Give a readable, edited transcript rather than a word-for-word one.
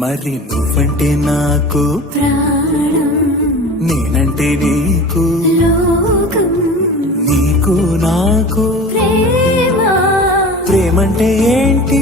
మరి నువ్వంటే నాకు ప్రాణం, నేనంటే నీకు లోకం, నీకు నాకు ప్రేమ. ప్రేమంటే ఏంటి